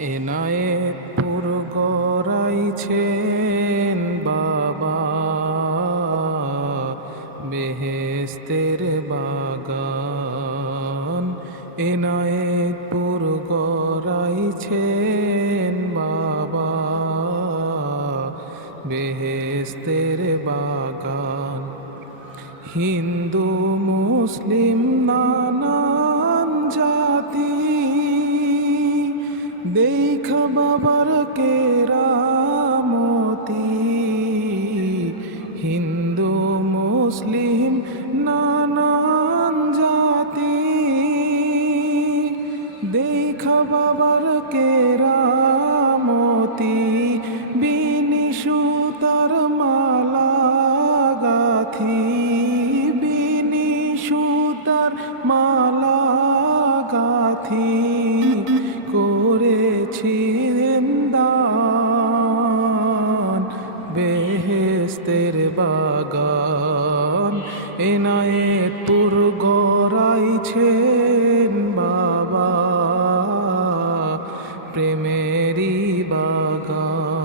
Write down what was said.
এনায়েত পুর গড়াইছেন বাবা। বেহেস্তের বাগান। এনায়েত পুর গড়াইছেন বাবা। বেহেস্তের বাগান। হিন্দু, মুসলিম, নানান জাতি দেখ বাবার কেরামতি হিন্দু, মুসলিম, নানান জাতি। দেখ বাবার কেরামতি বিনি সুতার মালা গাথি। বিনি সুতার মালা গাথি। করেছি দান বেহেস্তের বাগান এনায়ে পুর গড়াইছেন বাবা প্রেমেরই বাগান।